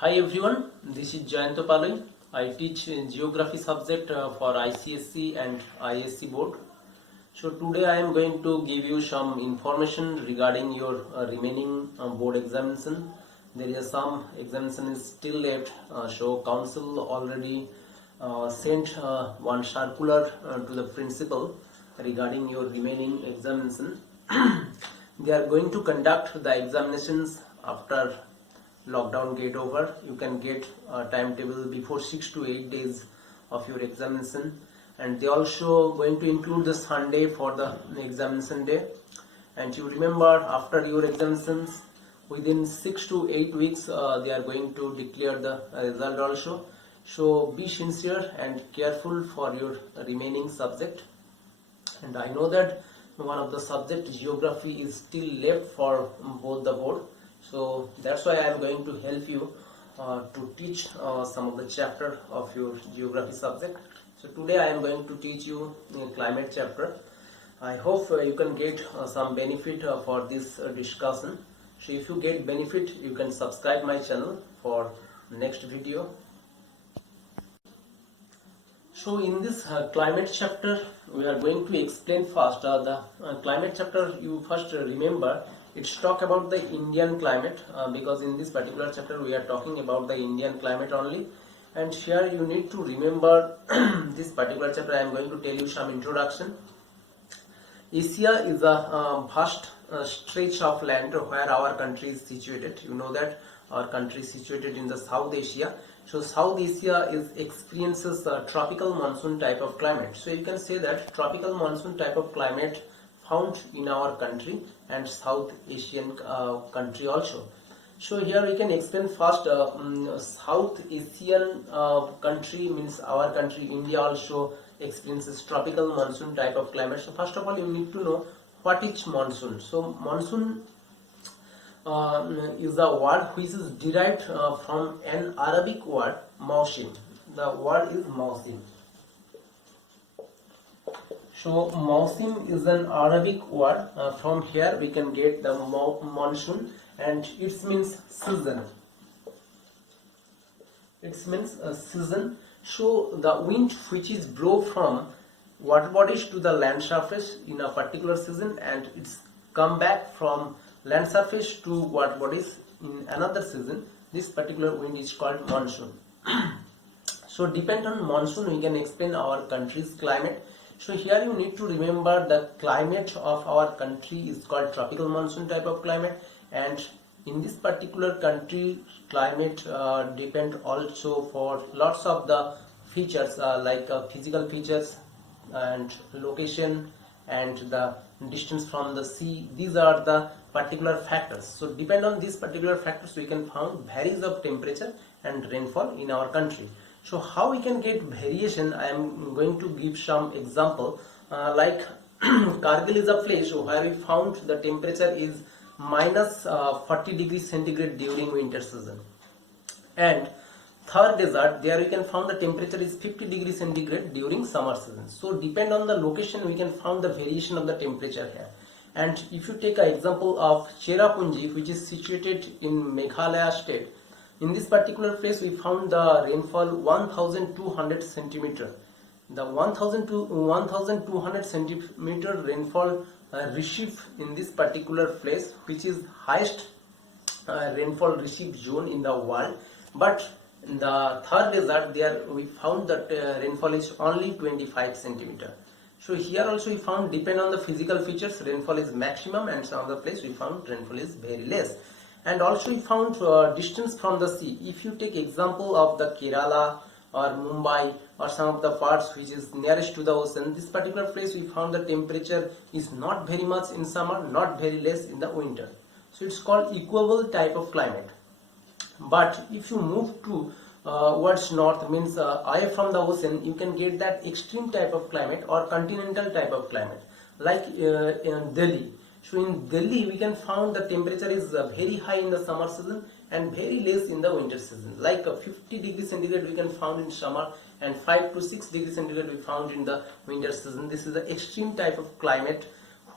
Hi everyone, this is Jayanto Palai. I teach geography subject for ICSC and ISC board. So today I am going to give you some information regarding your remaining board examination. There is some examination is still left. So council already sent one circular to the principal regarding your remaining examination. They are going to conduct the examinations after lockdown get over. You can get a timetable before 6 to 8 days of your examination, and they also going to include the Sunday for the examination day. And you remember, after your examinations within 6 to 8 weeks they are going to declare the result also. So be sincere and careful for your remaining subject. And I know that one of the subject, geography, is still left for both the board. So that's why I am going to help you to teach some of the chapter of your geography subject. So today I am going to teach you climate chapter. I hope you can get some benefit for this discussion. So if you get benefit, you can subscribe my channel for next video. So in this climate chapter, we are going to explain first the climate chapter. You first remember, it's talk about the Indian climate, because in this particular chapter we are talking about the Indian climate only. And here you need to remember this particular chapter I am going to tell you some introduction. Asia is a vast stretch of land where our country is situated. You know that our country is situated in the South Asia. So South Asia experiences a tropical monsoon type of climate. So you can say that tropical monsoon type of climate found in our country and South Asian country also. So here we can explain first South Asian country means our country India also experiences tropical monsoon type of climate. So first of all you need to know what is monsoon. So monsoon is a word which is derived from an Arabic word mausim. The word is mausim. So mausim is an Arabic word. From here we can get the monsoon, and it means season. It means a season. So the wind which is blow from water bodies to the land surface in a particular season, and it's come back from land surface to water bodies in another season. This particular wind is called monsoon. So depend on monsoon we can explain our country's climate. So here you need to remember the climate of our country is called tropical monsoon type of climate, and in this particular country climate depend also for lots of the features like physical features and location and the distance from the sea. These are the particular factors. So depend on these particular factors we can find varies of temperature and rainfall in our country. So how we can get variation, I am going to give some example like Kargil is a place where we found the temperature is minus 40 degrees centigrade during winter season, and Thar desert, there we can find the temperature is 50 degrees centigrade during summer season. So depend on the location we can find the variation of the temperature here. And if you take an example of Cherrapunji, which is situated in Meghalaya state, in this particular place we found the rainfall 1200 centimeter. The 1200 centimeter rainfall received in this particular place, which is highest rainfall received zone in the world. But in the Thar desert, there we found that rainfall is only 25 centimeter. So here also we found, depend on the physical features, rainfall is maximum, and some other place we found rainfall is very less. And also we found distance from the sea. If you take example of the Kerala or Mumbai or some of the parts which is nearest to the ocean, this particular place we found the temperature is not very much in summer, not very less in the winter. So it's called equable type of climate. But if you move to towards north, means away from the ocean, you can get that extreme type of climate or continental type of climate, like in Delhi. So in Delhi we can find the temperature is very high in the summer season and very less in the winter season. Like 50 degrees centigrade we can find in summer and 5 to 6 degrees centigrade we found in the winter season. This is the extreme type of climate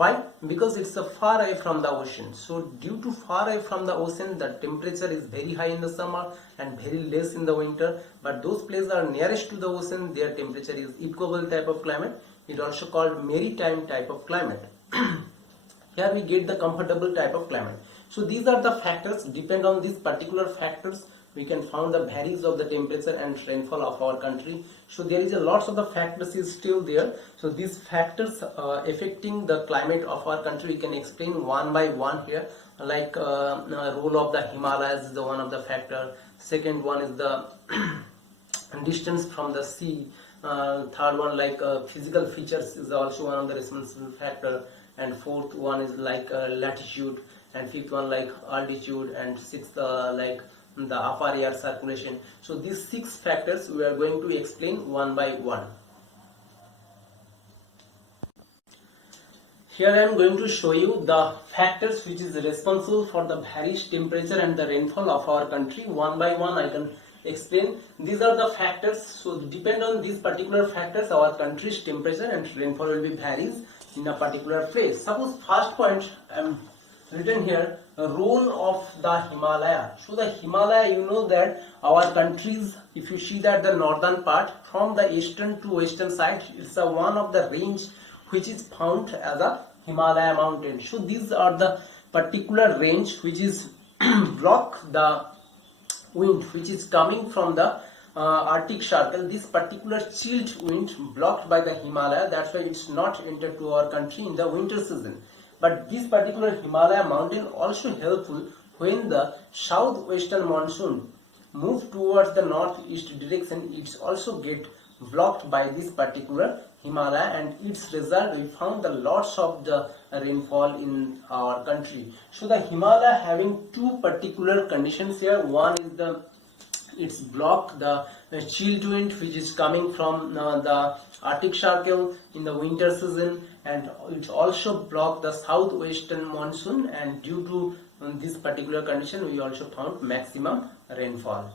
Why? Because it's far away from the ocean. So due to far away from the ocean, the temperature is very high in the summer and very less in the winter. But those places are nearest to the ocean, their temperature is equable type of climate. It also called maritime type of climate. Here we get the comfortable type of climate. So these are the factors. Depend on these particular factors, we can find the varies of the temperature and rainfall of our country. So there is a lots of the factors is still there. So these factors affecting the climate of our country, we can explain one by one here. Like role of the Himalayas is the one of the factor. Second one is the distance from the sea. Third one, like physical features, is also one of the responsible factor. And fourth one is like latitude, and fifth one like altitude, and sixth like the upper air circulation. So these 6 factors we are going to explain one by one. Here I am going to show you the factors which is responsible for the various temperature and the rainfall of our country. One by one I can explain. These are the factors. So depend on these particular factors, our country's temperature and rainfall will be varies in a particular place. Suppose first point I am written here, the role of the Himalaya. So the Himalaya, you know that our countries, if you see that the northern part from the eastern to western side, it's a one of the range which is found as a Himalaya mountain. So these are the particular range which is block the wind which is coming from the Arctic Circle. This particular chilled wind blocked by the Himalaya, that's why it's not entered to our country in the winter season. But this particular Himalaya mountain also helpful when the southwestern monsoon move towards the northeast direction. It's also get blocked by this particular Himalaya, and its result we found the lots of the rainfall in our country. So the Himalaya having 2 particular conditions here. One is the it's block the chilled wind which is coming from the Arctic Circle in the winter season, and it also block the southwestern monsoon, and due to this particular condition we also found maximum rainfall.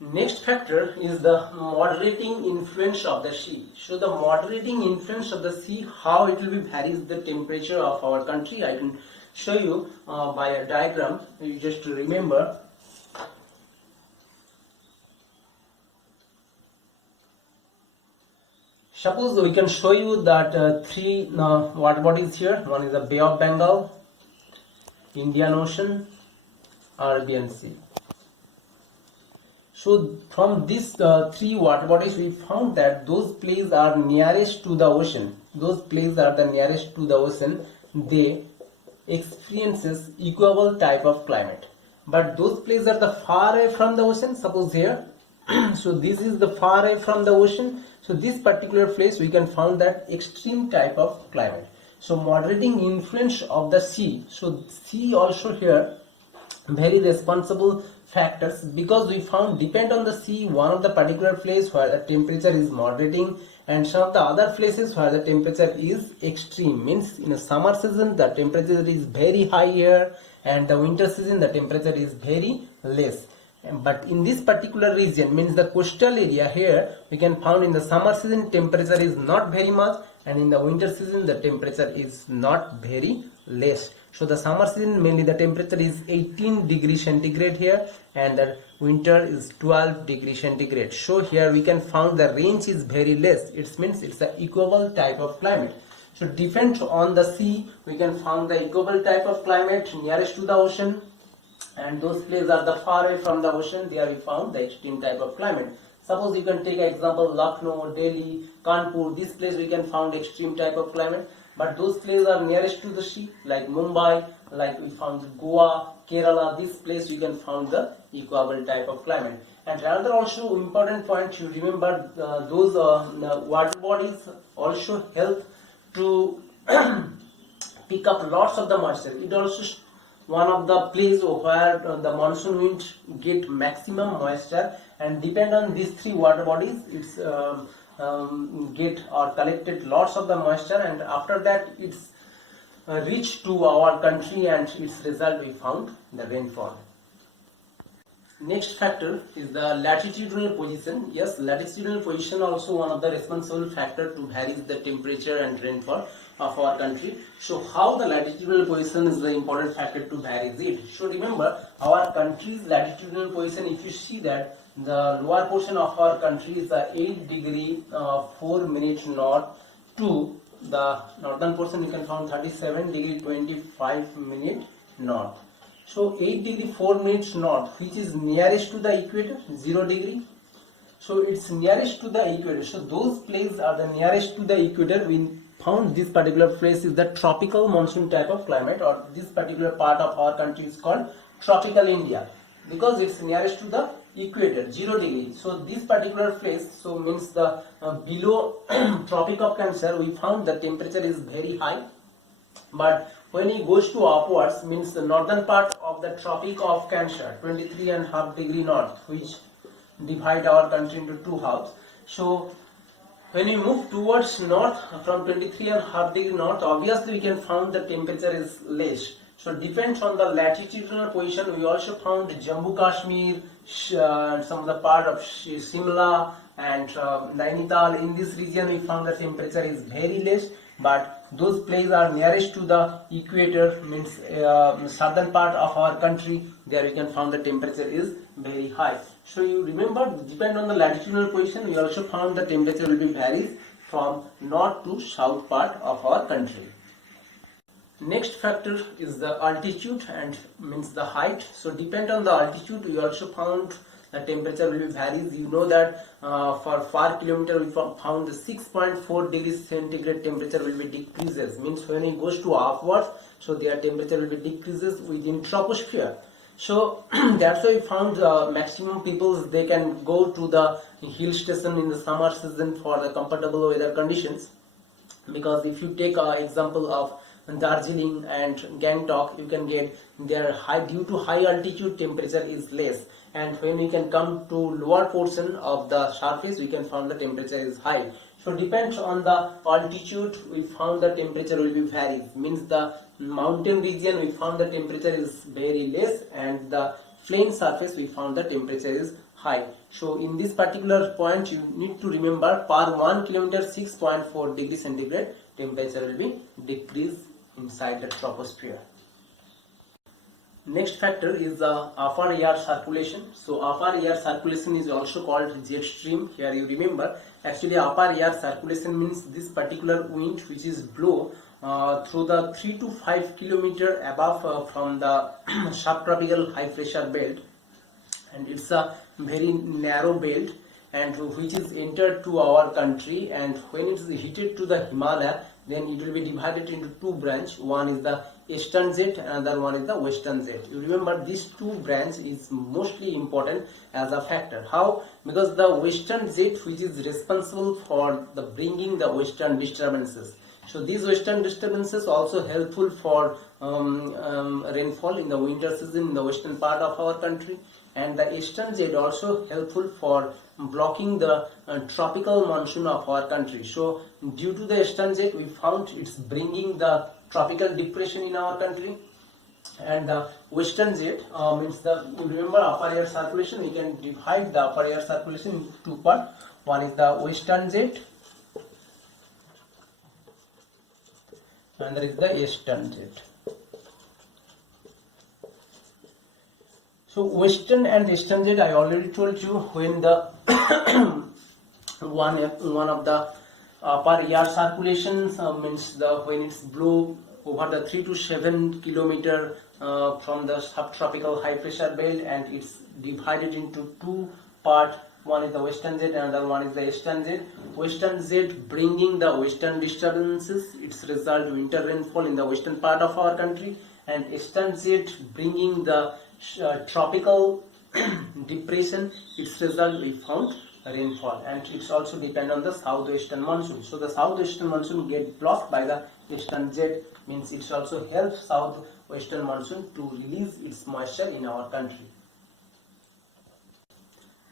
Next factor is the moderating influence of the sea. So the moderating influence of the sea, how it will be varies the temperature of our country. I can show you by a diagram. You just remember. Suppose we can show you that 3 water bodies here. One is the Bay of Bengal, Indian Ocean, Arabian Sea. So from these 3 water bodies, we found that those places are nearest to the ocean. Those places are the nearest to the ocean. They experiences equable type of climate. But those places are the far away from the ocean. Suppose here, so this is the far away from the ocean. So this particular place we can find that extreme type of climate. So moderating influence of the sea. So sea also here very responsible factors, because we found depend on the sea one of the particular place where the temperature is moderating, and some of the other places where the temperature is extreme. Means in a summer season the temperature is very high here, and the winter season the temperature is very less. But in this particular region, means the coastal area here, we can find in the summer season temperature is not very much, and in the winter season the temperature is not very less. So the summer season mainly the temperature is 18 degrees centigrade here, and the winter is 12 degrees centigrade. So here we can find the range is very less. It means it's the equable type of climate. So depend on the sea, we can find the equable type of climate nearest to the ocean, and those places are the far away from the ocean. There we found the extreme type of climate. Suppose you can take example Lucknow, Delhi, Kanpur. This place we can find extreme type of climate. But those places are nearest to the sea, like Mumbai, like we found Goa, Kerala. This place you can find the equable type of climate. And another also important point you remember, those water bodies also help to pick up lots of the moisture. It also one of the place where the monsoon wind get maximum moisture, and depend on these 3 water bodies, it's get or collected lots of the moisture, and after that it's reached to our country, and its result we found the rainfall. Next factor is the latitudinal position. Yes, latitudinal position also one of the responsible factor to vary the temperature and rainfall of our country. So how the latitudinal position is the important factor to vary it. So remember our country's latitudinal position, if you see that the lower portion of our country is the 8 degree 4 minutes north to the northern portion you can find 37 degree 25 minute north. So 8 degree 4 minutes north, which is nearest to the equator, 0 degree. So it's nearest to the equator. So those places are the nearest to the equator. We found this particular place is the tropical monsoon type of climate, or this particular part of our country is called tropical India because it's nearest to the equator, 0 degree. So this particular place, so means the below Tropic of Cancer, we found the temperature is very high, but when it goes to upwards, means the northern part of the Tropic of Cancer, 23.5 degree north, which divide our country into two halves. So when we move towards north from 23.5 degree north, obviously we can find the temperature is less. So depends on the latitudinal position. We also found Jammu Kashmir, some of the part of Shimla and Nainital. In this region we found the temperature is very less, but those places are nearest to the equator, means southern part of our country, there we can find the temperature is very high. So you remember, depend on the latitudinal position, we also found the temperature will be varies from north to south part of our country. Next factor is the altitude and means the height. So depend on the altitude, we also found the temperature will be varies. You know that for 5 kilometer we found the 6.4 degrees centigrade temperature will be decreases. Means when it goes to upwards, so their temperature will be decreases within troposphere. So that's why we found maximum people they can go to the hill station in the summer season for the comfortable weather conditions. Because if you take example of Darjeeling and Gangtok, you can get their high due to high altitude temperature is less, and when we can come to lower portion of the surface we can find the temperature is high. So depends on the altitude we found the temperature will be varies. Means the mountain region we found the temperature is very less, and the plain surface we found the temperature is high. So in this particular point you need to remember per 1 kilometer 6.4 degrees centigrade temperature will be decreased inside the troposphere. Next factor is the upper air circulation. So upper air circulation is also called jet stream. Here you remember, actually upper air circulation means this particular wind which is blow through the 3 to 5 kilometer above from the subtropical high pressure belt, and it's a very narrow belt and which is entered to our country, and when it is heated to the Himalaya, then it will be divided into two branches. One is the eastern jet, another one is the western jet. You remember these two branches is mostly important as a factor. How? Because the western jet which is responsible for the bringing the western disturbances. So these western disturbances also helpful for rainfall in the winter season in the western part of our country, and the eastern jet also helpful for blocking the tropical monsoon of our country. So due to the eastern jet we found it's bringing the tropical depression in our country, and the western jet means the, remember upper air circulation, we can divide the upper air circulation into two parts. One is the western jet and there is the eastern jet. So western and eastern jet, I already told you, when the one of the upper air circulations means the when it's blow over the 3 to 7 kilometer from the subtropical high pressure belt, and it's divided into two parts. One is the western jet, another one is the eastern jet. Western jet bringing the western disturbances, its result winter rainfall in the western part of our country, and eastern jet bringing the tropical depression, its result we found rainfall, and it's also depend on the southwestern monsoon. So the southwestern monsoon get blocked by the eastern jet, means it also helps southwestern monsoon to release its moisture in our country.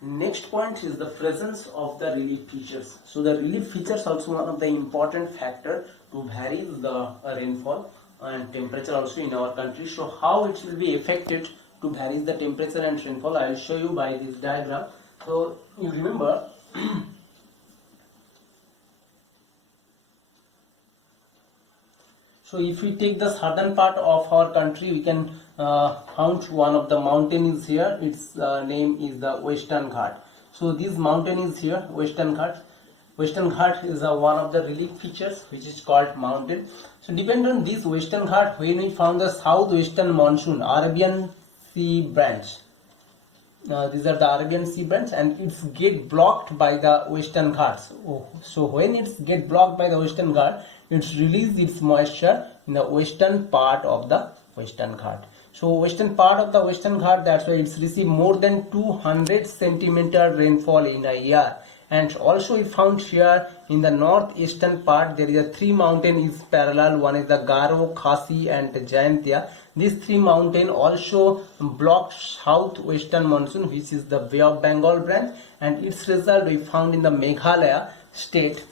Next point is the presence of the relief features. So the relief features also one of the important factor to vary the rainfall and temperature also in our country. So how it will be affected to vary the temperature and rainfall. I will show you by this diagram. So you remember so if we take the southern part of our country, we can found one of the mountain is here. Its name is the Western Ghat. So this mountain is here, Western Ghat. Western Ghat is one of the relief features which is called mountain. So depending on this Western Ghat, when we found the southwestern monsoon, Arabian Sea branch. These are the Arabian Sea branch, and it's get blocked by the Western Ghats. So when it's get blocked by the Western Ghat, it's release its moisture in the western part of the Western Ghat. So western part of the Western Ghat, that's why it's received more than 200 centimeter rainfall in a year. And also we found here in the northeastern part there is a three mountain is parallel. One is the Garo, Khasi and Jayantia. These three mountain also block southwestern monsoon, which is the Bay of Bengal branch, and its result we found in the Meghalaya state.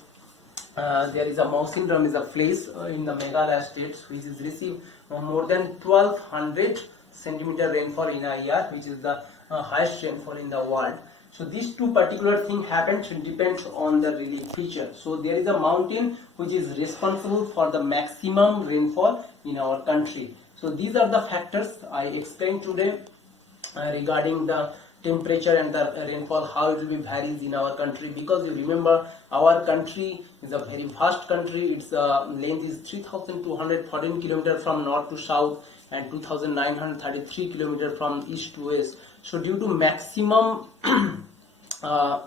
There is a Mausyndram is a place in the Meghalaya state which is received more than 1200 centimeter rainfall in a year, which is the highest rainfall in the world. So these two particular things happen depends on the relief feature. So there is a mountain which is responsible for the maximum rainfall in our country. So these are the factors I explained today regarding the temperature and the rainfall, how it will be varies in our country, because you remember our country is a very vast country. Its length is 3,214 km from north to south and 2,933 km from east to west. So due to maximum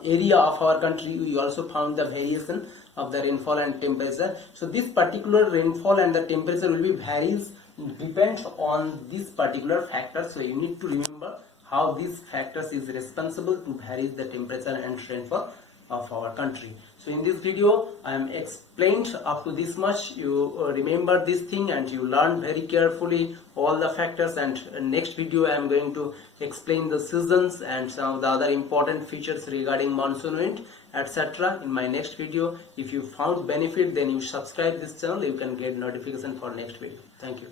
area of our country, we also found the variation of the rainfall and temperature. So this particular rainfall and the temperature will be varies depends on this particular factor. So you need to remember how these factors is responsible to vary the temperature and rainfall of our country. So in this video I am explained up to this much. You remember this thing and you learn very carefully all the factors, and next video I am going to explain the seasons and some of the other important features regarding monsoon wind, etc. in my next video. If you found benefit, then you subscribe this channel, you can get notification for next video. Thank you.